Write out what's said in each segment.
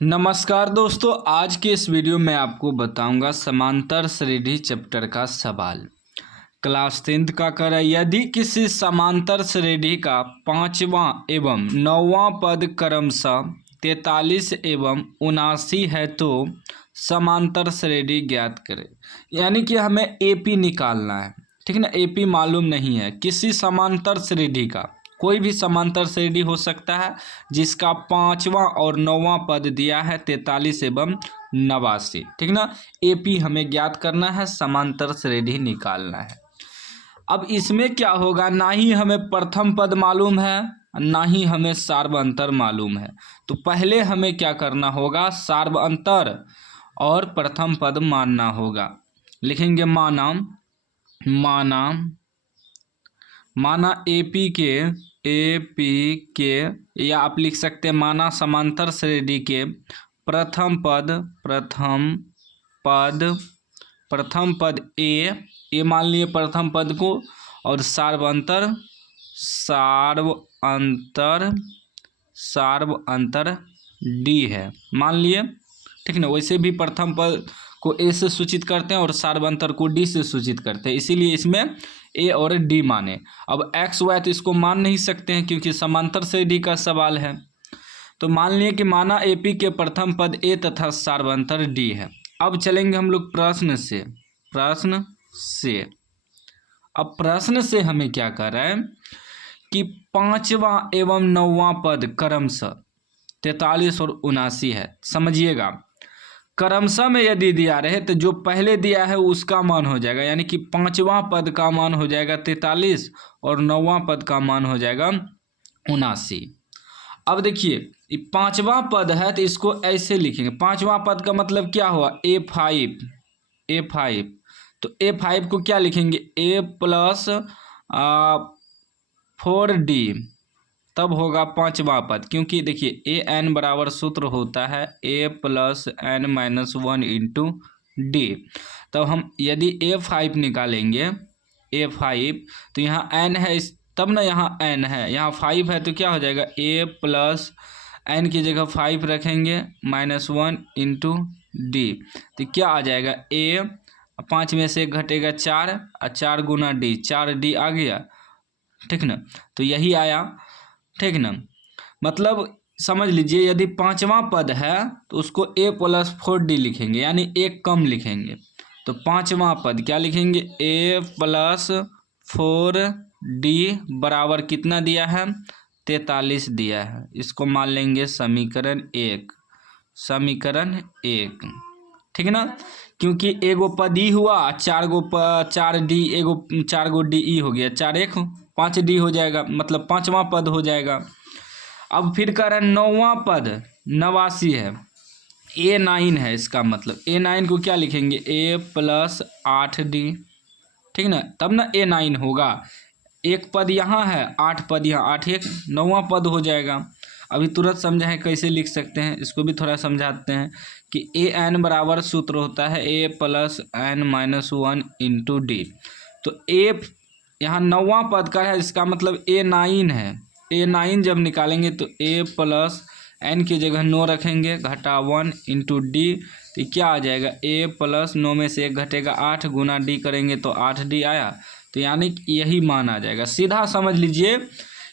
नमस्कार दोस्तों, आज के इस वीडियो में आपको बताऊंगा समांतर श्रेणी चैप्टर का सवाल। क्लास 10th का कर है। यदि किसी समांतर श्रेणी का पांचवा एवं नौवां पद क्रमशः 43 एवं 79 है तो समांतर श्रेणी ज्ञात करें। यानी कि हमें एपी निकालना है, ठीक है ना। एपी मालूम नहीं है। किसी समांतर श्रेणी का, कोई भी समांतर श्रेणी हो सकता है जिसका पांचवा और नौवां पद दिया है 43 एवं 89, ठीक ना। एपी हमें ज्ञात करना है, समांतर श्रेणी निकालना है। अब इसमें क्या होगा, ना ही हमें प्रथम पद मालूम है ना ही हमें सार्व अंतर मालूम है। तो पहले हमें क्या करना होगा, सार्व अंतर और प्रथम पद मानना होगा। लिखेंगे माना एपी के या आप लिख सकते हैं माना समांतर श्रेणी के प्रथम पद ए मान लिए प्रथम पद को, और सार्व अंतर डी है, मान लिए, ठीक ना। वैसे भी प्रथम पद को ए से सूचित करते हैं और सार्व अंतर को डी से सूचित करते हैं, इसीलिए इसमें ए और डी माने। अब एक्स वाई तो इसको मान नहीं सकते हैं क्योंकि समांतर श्रेणी का सवाल है। तो मान लिए कि माना एपी के प्रथम पद ए तथा सार्व अंतर डी है। अब चलेंगे हम लोग प्रश्न से। अब प्रश्न से हमें क्या कर रहा है कि पांचवा एवं नौवां पद क्रमशः 43 और 79 है। समझिएगा, क्रमशः में यदि दिया रहे तो जो पहले दिया है उसका मान हो जाएगा, यानी कि पांचवा पद का मान हो जाएगा 43 और नौवां पद का मान हो जाएगा 79। अब देखिए, ये पांचवा पद है तो इसको ऐसे लिखेंगे। पांचवा पद का मतलब क्या हुआ, A5। तो A5 को क्या लिखेंगे, A प्लस 4D, तब होगा पांचवा पद। क्योंकि देखिए AN बराबर सूत्र होता है A plus N-1 into D. तब हम यदि A5 निकालेंगे, A5, तो यहाँ N है, तब ना यहाँ N है, यहाँ 5 है, तो क्या हो जाएगा A प्लस N की जगह 5 रखेंगे -1 इंटू डी। तो क्या आ जाएगा, A 5 में से घटेगा 4 और 4 गुना डी, 4D आ गया, ठीक ना। तो यही आया, ठीक ना। मतलब समझ लीजिए, यदि पांचवा पद है तो उसको A प्लस 4D लिखेंगे, यानी एक कम लिखेंगे। तो पांचवा पद क्या लिखेंगे, A प्लस 4D बराबर कितना दिया है, 43 दिया है। इसको मान लेंगे समीकरण 1, ठीक है ना। क्योंकि एगो पद ई हुआ, 4D, एगो 4 गो डी ई हो गया, 4 1 5D हो जाएगा, मतलब पांचवा पद हो जाएगा। अब फिर कह रहे हैं नौवां पद 89 है, A9 है, इसका मतलब A9 को क्या लिखेंगे, A प्लस 8D, ठीक ना। तब ना A9 होगा। एक पद यहाँ है, 8 पद यहाँ, 8 1 नौवां पद हो जाएगा। अभी तुरंत समझा है कैसे लिख सकते हैं, इसको भी थोड़ा समझाते हैं कि AN बराबर सूत्र होता है A plus N-1 into D. तो A यहाँ नौवां पद का है, इसका मतलब A9 है। A9 जब निकालेंगे तो A प्लस N की जगह 9 रखेंगे, घटा 1 इंटू डी, तो क्या आ जाएगा, A प्लस 9 में से 1 घटेगा 8 गुना डी करेंगे तो 8D आया। तो यानी यही मान आ जाएगा। सीधा समझ लीजिए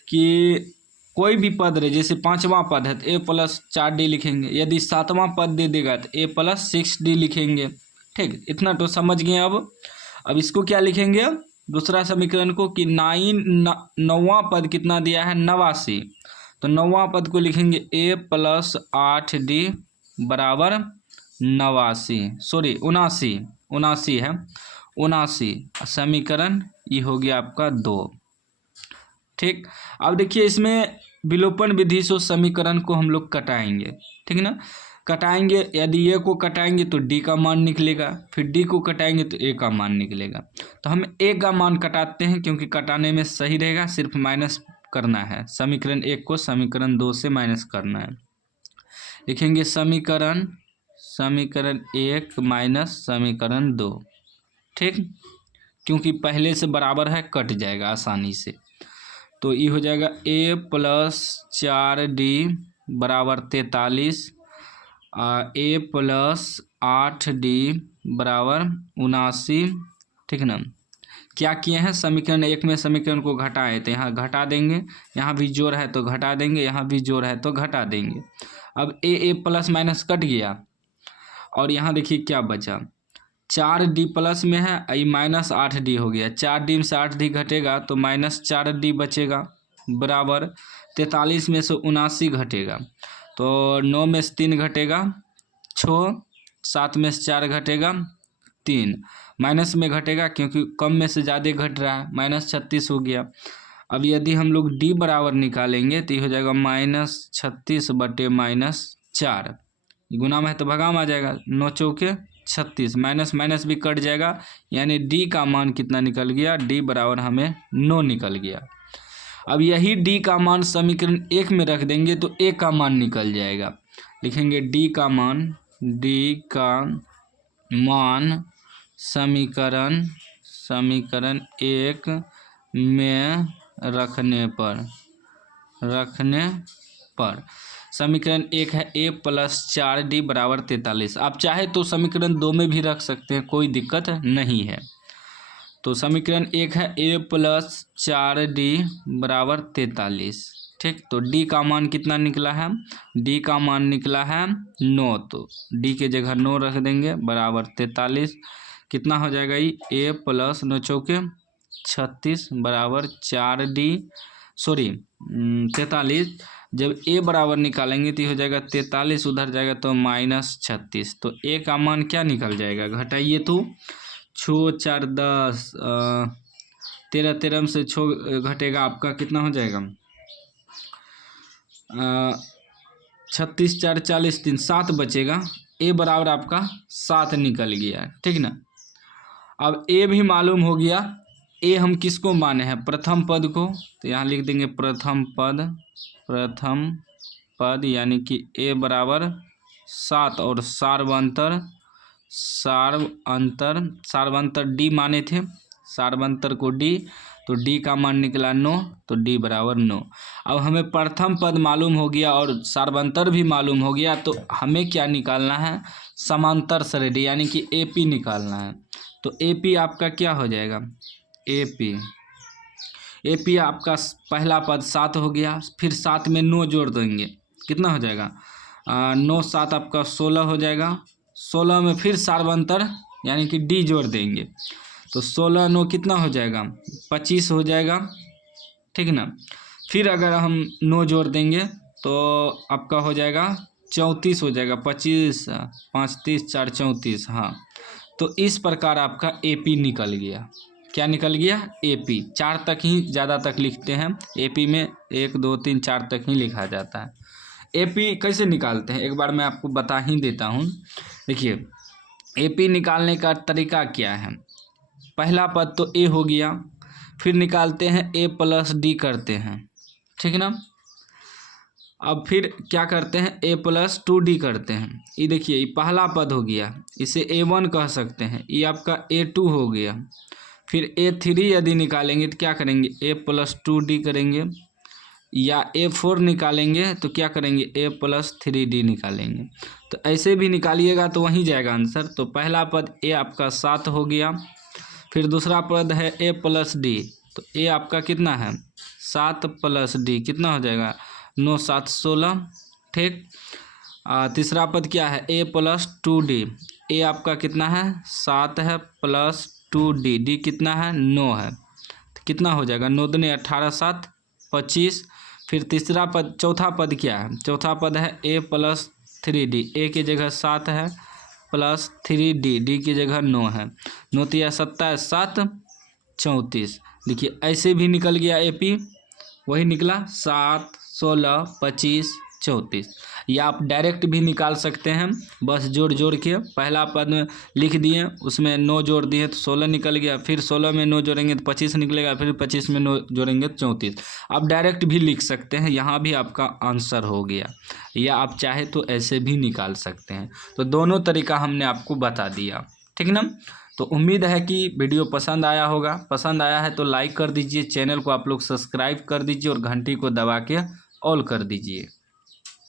कि कोई भी पद रहे, जैसे पांचवा पद है तो A प्लस 4D लिखेंगे, यदि सातवां पद दे देगा तो A प्लस 6D लिखेंगे, ठीक। इतना तो समझ गए। अब इसको क्या लिखेंगे, दूसरा समीकरण को, कि नौवां पद कितना दिया है, 89। तो नौवां पद को लिखेंगे A प्लस 8D बराबर 79 है, 79। समीकरण ये हो गया आपका 2, ठीक। अब देखिए, इसमें विलोपन विधि से समीकरण को हम लोग कटाएंगे, ठीक ना। कटाएंगे, यदि ए को कटाएंगे तो डी का मान निकलेगा, फिर डी को कटाएंगे तो ए का मान निकलेगा। तो हम ए का मान कटाते हैं क्योंकि कटाने में सही रहेगा, सिर्फ माइनस करना है। समीकरण 1 को समीकरण 2 से माइनस करना है। लिखेंगे समीकरण 1 माइनस समीकरण 2, ठीक, क्योंकि पहले से बराबर है, कट जाएगा आसानी से। तो ये हो जाएगा A प्लस 4D बराबर 43 ए प्लस 8D बराबर 79, ठीक ना। क्या किए हैं, समीकरण एक में समीकरण को घटाए तो यहाँ घटा देंगे, यहाँ भी जोड़ है तो घटा देंगे, यहाँ भी जोड़ है तो घटा देंगे। अब ए प्लस माइनस कट गया और यहाँ देखिए क्या बचा, 4D प्लस में है, ये माइनस 8D हो गया, 4D में से 8D घटेगा तो माइनस 4D बचेगा बराबर 43 में से 79 घटेगा तो 9 में से 3 घटेगा 6, 7 में से 4 घटेगा 3, माइनस में घटेगा क्योंकि कम में से ज़्यादा घट रहा है, माइनस 36 हो गया। अब यदि हम लोग D बराबर निकालेंगे तो ये हो जाएगा माइनस 36 बटे माइनस 4, गुना में है तो भगा में आ जाएगा, 9 चौके 36, माइनस माइनस भी कट जाएगा, यानी D का मान कितना निकल गया, D बराबर हमें 9 निकल गया। अब यही D का मान समीकरण एक में रख देंगे तो A का मान निकल जाएगा, लिखेंगे D का मान समीकरण एक में रखने पर समीकरण एक है A प्लस 4D बराबर 43। आप चाहे तो समीकरण दो में भी रख सकते हैं, कोई दिक्कत नहीं है। तो समीकरण एक है A प्लस 4D बराबर 43, ठीक। तो D का मान कितना निकला है, D का मान निकला है 9, तो D के जगह 9 रख देंगे बराबर 43, कितना हो जाएगा ये A प्लस 9 चौके 36 बराबर 43, जब A बराबर निकालेंगे तो हो जाएगा 43, उधर जाएगा तो माइनस 36, तो A का मान क्या निकल जाएगा, घटाइए तो 6 4 10 13 13 में से 6 घटेगा, आपका कितना हो जाएगा 36 4 40 3 7 बचेगा, A बराबर आपका 7 निकल गया, ठीक ना। अब A भी मालूम हो गया, A हम किसको माने हैं, प्रथम पद को, तो यहाँ लिख देंगे प्रथम पद यानी कि A बराबर 7 और सार्वंतर D माने थे, सार्वंतर को D, तो D का मान निकला 9, तो D बराबर 9। अब हमें प्रथम पद मालूम हो गया और सार्वंतर भी मालूम हो गया, तो हमें क्या निकालना है, समांतर श्रेणी यानी कि AP निकालना है। तो AP आपका क्या हो जाएगा, AP आपका पहला पद 7 हो गया, फिर 7 में 9 जोड़ देंगे, कितना हो जाएगा 9 7 आपका 16 हो जाएगा, 16 में फिर सार्वंतर यानी कि D जोड़ देंगे, तो 16 9 कितना हो जाएगा 25 हो जाएगा, ठीक ना। फिर अगर हम 9 जोड़ देंगे तो आपका हो जाएगा 34 हो जाएगा, 25 5 30 4 34, हाँ। तो इस प्रकार आपका AP निकल गया, क्या निकल गया AP, 4 तक ही ज़्यादा तक लिखते हैं, AP में 1 2 3 4 तक ही लिखा जाता है। AP कैसे निकालते हैं एक बार मैं आपको बता ही देता हूँ। देखिए AP निकालने का तरीका क्या है, पहला पद तो A हो गया, फिर निकालते हैं A प्लस D करते हैं, ठीक ना। अब फिर क्या करते हैं A प्लस 2D करते हैं, ये देखिए ये पहला पद हो गया, इसे A1 कह सकते हैं, ये आपका A2 हो गया। फिर A3 यदि निकालेंगे तो क्या करेंगे A प्लस 2D करेंगे, या A4 निकालेंगे तो क्या करेंगे A प्लस 3D निकालेंगे। तो ऐसे भी निकालिएगा तो वहीं जाएगा आंसर। तो पहला पद A आपका 7 हो गया, फिर दूसरा पद है A प्लस D, तो A आपका कितना है 7 प्लस D, कितना हो जाएगा 9 7 16, ठीक। तीसरा पद क्या है A प्लस 2D, A आपका कितना है 7 है प्लस 2D, D कितना है 9 है, तो कितना हो जाएगा 9 दूनी 18 7 25। फिर तीसरा पद, चौथा पद क्या है, चौथा पद है A प्लस 3D, A की जगह 7 है प्लस 3D, D की जगह 9 है, 9 तिया 27 7 34। देखिए ऐसे भी निकल गया AP, वही निकला 7 16 25 34। या आप डायरेक्ट भी निकाल सकते हैं, बस जोड़ के पहला पद लिख दिए, उसमें 9 जोड़ दिए तो 16 निकल गया, फिर 16 में 9 जोड़ेंगे तो 25 निकलेगा, फिर 25 में 9 जोड़ेंगे तो 34। आप डायरेक्ट भी लिख सकते हैं, यहाँ भी आपका आंसर हो गया, या आप चाहे तो ऐसे भी निकाल सकते हैं। तो दोनों तरीका हमने आपको बता दिया, ठीक ना। तो उम्मीद है कि वीडियो पसंद आया होगा, पसंद आया है तो लाइक कर दीजिए, चैनल को आप लोग सब्सक्राइब कर दीजिए और घंटी को दबा के ऑल कर दीजिए।